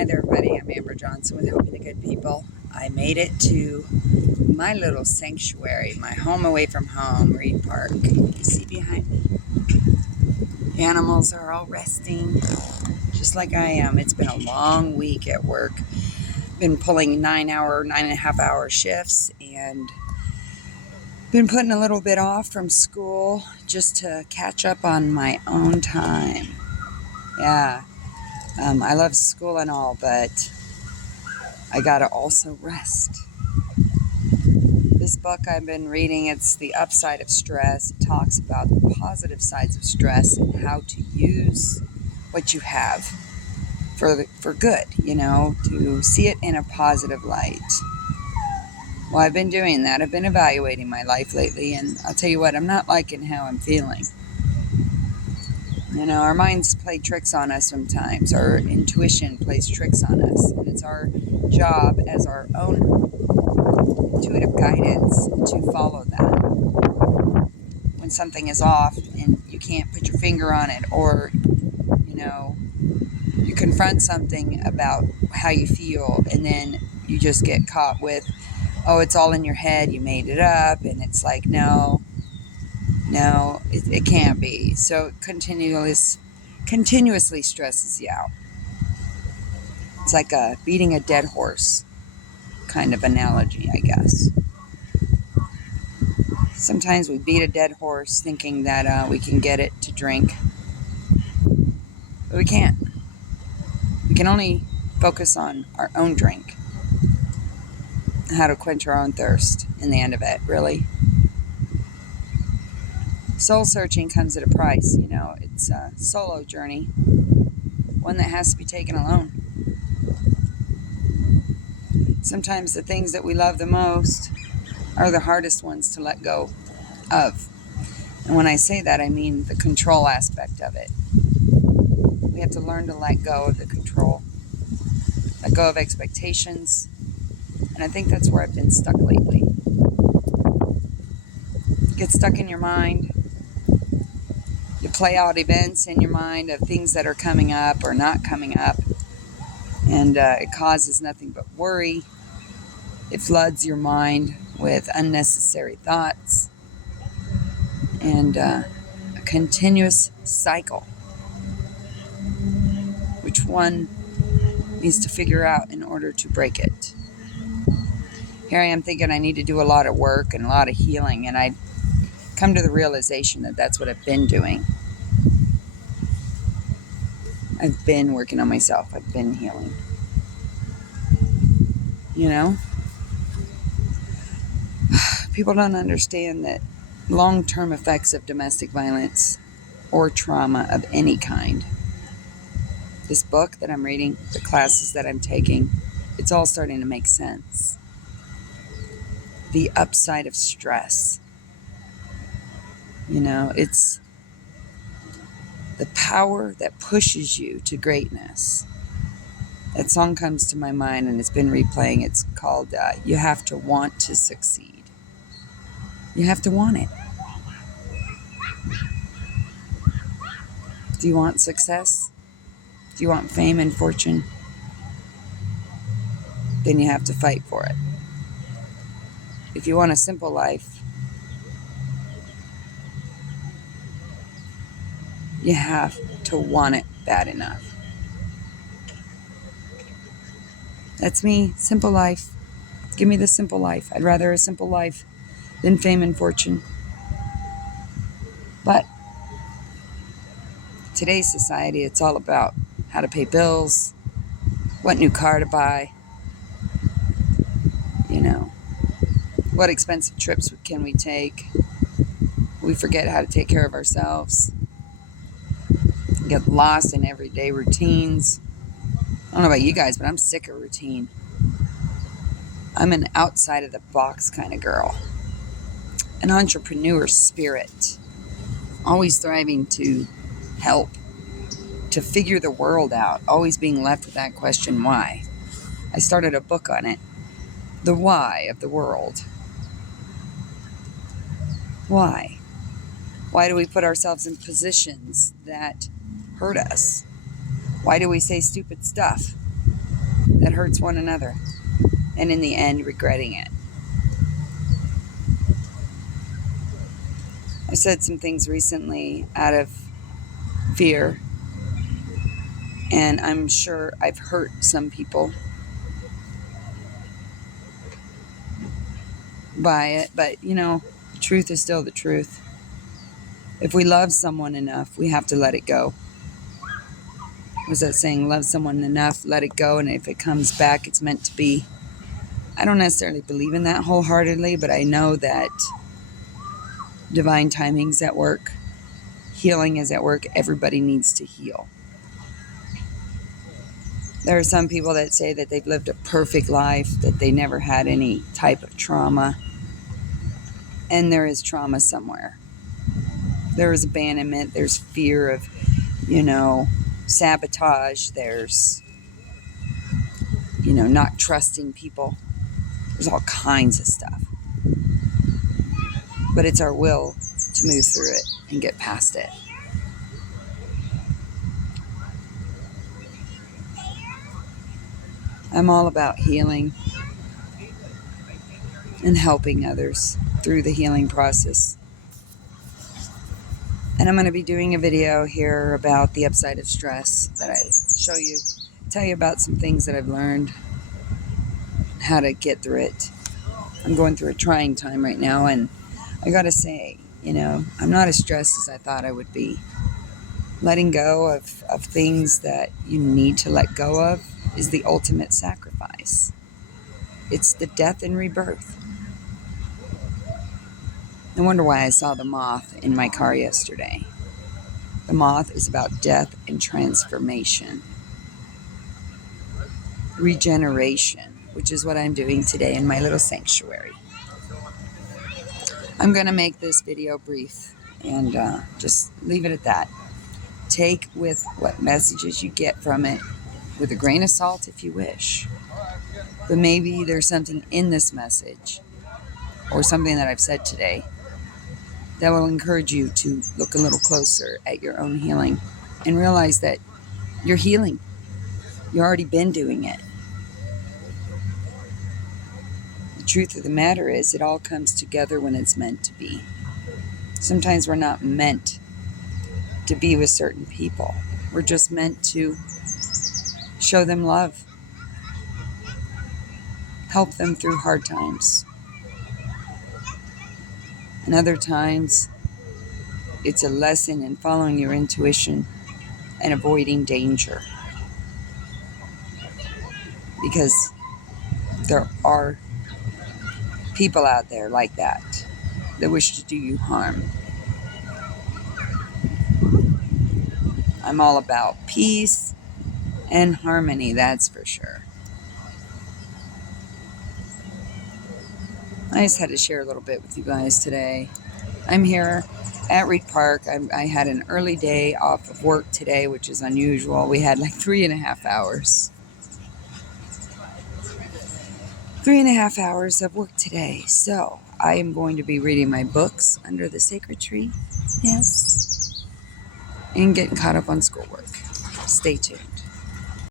Hi there, everybody. I'm Amber Johnson with Helping the Good People. I made it to my little sanctuary, my home away from home, Reed Park. You see behind me? The animals are all resting, just like I am. It's been a long week at work. Been pulling 9.5 hour shifts, and been putting a little bit off from school just to catch up on my own time. Yeah, I love school and all, but I gotta also rest. This book I've been reading, it's The Upside of Stress. It talks about the positive sides of stress and how to use what you have for good, to see it in a positive light. Well, I've been doing that. I've been evaluating my life lately, and I'll tell you what, I'm not liking how I'm feeling. Our minds play tricks on us sometimes. Our intuition plays tricks on us, and it's our job as our own intuitive guidance to follow that. When something is off and you can't put your finger on it, or you confront something about how you feel, and then you just get caught with, oh, it's all in your head, you made it up, and it's like, no, it can't be. So it continuously stresses you out. It's like beating a dead horse kind of analogy, I guess. Sometimes we beat a dead horse thinking that we can get it to drink, but we can't. We can only focus on our own drink, how to quench our own thirst in the end of it, really. Soul searching comes at a price, It's a solo journey, one that has to be taken alone. Sometimes the things that we love the most are the hardest ones to let go of. And when I say that, I mean the control aspect of it. We have to learn to let go of the control, let go of expectations, and I think that's where I've been stuck lately. Get stuck in your mind. You play out events in your mind of things that are coming up or not coming up, and it causes nothing but worry. It floods your mind with unnecessary thoughts and a continuous cycle. Which one needs to figure out in order to break it? Here I am thinking I need to do a lot of work and a lot of healing, and I come to the realization that that's what I've been doing. I've been working on myself. I've been healing. People don't understand that long-term effects of domestic violence or trauma of any kind. This book that I'm reading, the classes that I'm taking, it's all starting to make sense. The upside of stress. It's the power that pushes you to greatness. That song comes to my mind, and it's been replaying. It's called You Have to Want to Succeed. You have to want it. Do you want success? Do you want fame and fortune? Then you have to fight for it. If you want a simple life, you have to want it bad enough. That's me. Simple life. Give me the simple life. I'd rather a simple life than fame and fortune. But today's society, it's all about how to pay bills, what new car to buy, what expensive trips can we take. We forget how to take care of ourselves. Get lost in everyday routines. I don't know about you guys, but I'm sick of routine. I'm an outside of the box kind of girl. An entrepreneur spirit. Always thriving to help, to figure the world out. Always being left with that question, why? I started a book on it. The why of the world. Why? Why do we put ourselves in positions that hurt us? Why do we say stupid stuff? that hurts one another, and in the end regretting it. I said some things recently out of fear, and I'm sure I've hurt some people by it, but you know, the truth is still the truth. If we love someone enough, we have to let it go. Was that saying, love someone enough, let it go, and if it comes back, it's meant to be? I don't necessarily believe in that wholeheartedly, but I know that divine timing's at work. Healing is at work. Everybody needs to heal. There are some people that say that they've lived a perfect life, that they never had any type of trauma. And there is trauma somewhere. There is abandonment. There's fear of, sabotage. There's, not trusting people. There's all kinds of stuff. But it's our will to move through it and get past it. I'm all about healing and helping others through the healing process. And I'm going to be doing a video here about the upside of stress that I tell you about some things that I've learned, how to get through it. I'm going through a trying time right now, and I got to say, I'm not as stressed as I thought I would be. Letting go of things that you need to let go of is the ultimate sacrifice. It's the death and rebirth. I wonder why I saw the moth in my car yesterday. The moth is about death and transformation. Regeneration, which is what I'm doing today in my little sanctuary. I'm going to make this video brief and just leave it at that. Take with what messages you get from it with a grain of salt if you wish. But maybe there's something in this message or something that I've said today that will encourage you to look a little closer at your own healing and realize that you're healing. You've already been doing it. The truth of the matter is it all comes together when it's meant to be. Sometimes we're not meant to be with certain people. We're just meant to show them love, help them through hard times. And other times, it's a lesson in following your intuition and avoiding danger. Because there are people out there like that wish to do you harm. I'm all about peace and harmony, that's for sure. I just had to share a little bit with you guys today. I'm here at Reed Park. I had an early day off of work today, which is unusual. We had like 3.5 hours. 3.5 hours of work today. So I am going to be reading my books under the sacred tree. Yes. And getting caught up on schoolwork. Stay tuned.